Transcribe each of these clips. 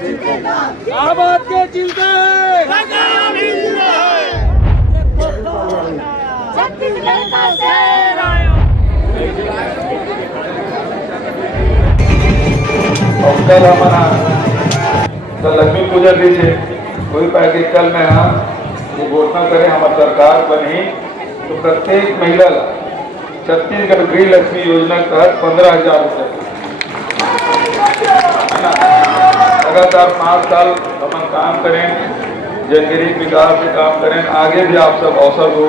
शाहबाद के चिलते छत्तीसगढ़ का शेर आया। और कल हमारा कल लक्ष्मी पूजा भी थे, वही पार्टी कल में यहाँ ये घोषणा करें हमारी सरकार बनी तो प्रत्येक महिला छत्तीसगढ़ गृह लक्ष्मी योजना के तहत 15,000 रुपये लगातार 5 साल हम काम करें, जनगरीब विकास से काम करें, आगे भी आप सब अवसर हो।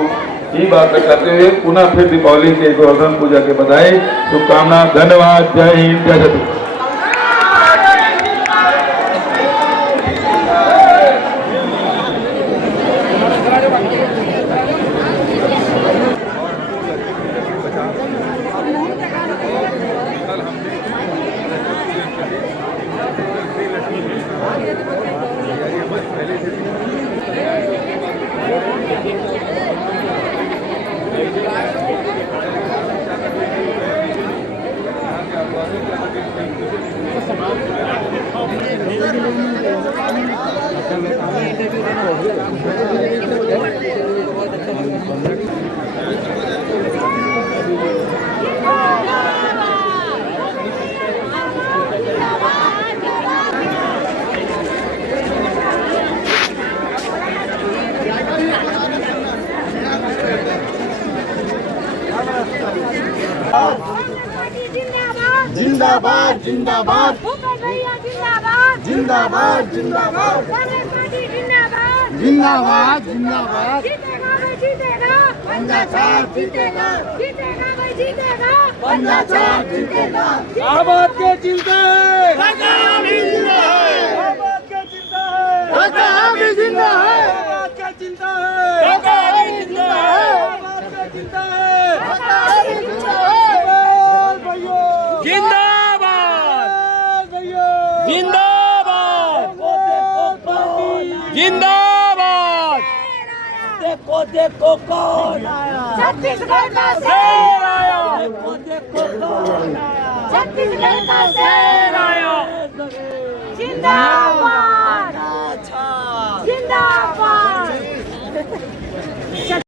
ये बात करते हुए पुनः फिर दीपावली के गोवर्धन पूजा के बधाई, शुभकामना, धन्यवाद, जय हिंद, जय छत्तीसगढ़। जिंदाबाद जिंदाबाद जिंदाबाद जिंदाबाद जिंदाबाद जिंदाबाद जिंदाबाद जीतेगा पंजाब जीतेगा जीतेगा पंजाब जीतेगा शाहबाद के चिलते पंजाब जिंदा है शाहबाद के चिलते पंजाब जिंदा है शाहबाद के चिलते पंजाब जिंदा है शाहबाद के चिलते पंजाब जिंदा है जिंदाबाद जिंदाबाद। देखो देखो कौन छत्तीसगढ़ का शेर आया। देखो देखो कौन छत्तीसगढ़ का शेर आया। जिंदाबाद।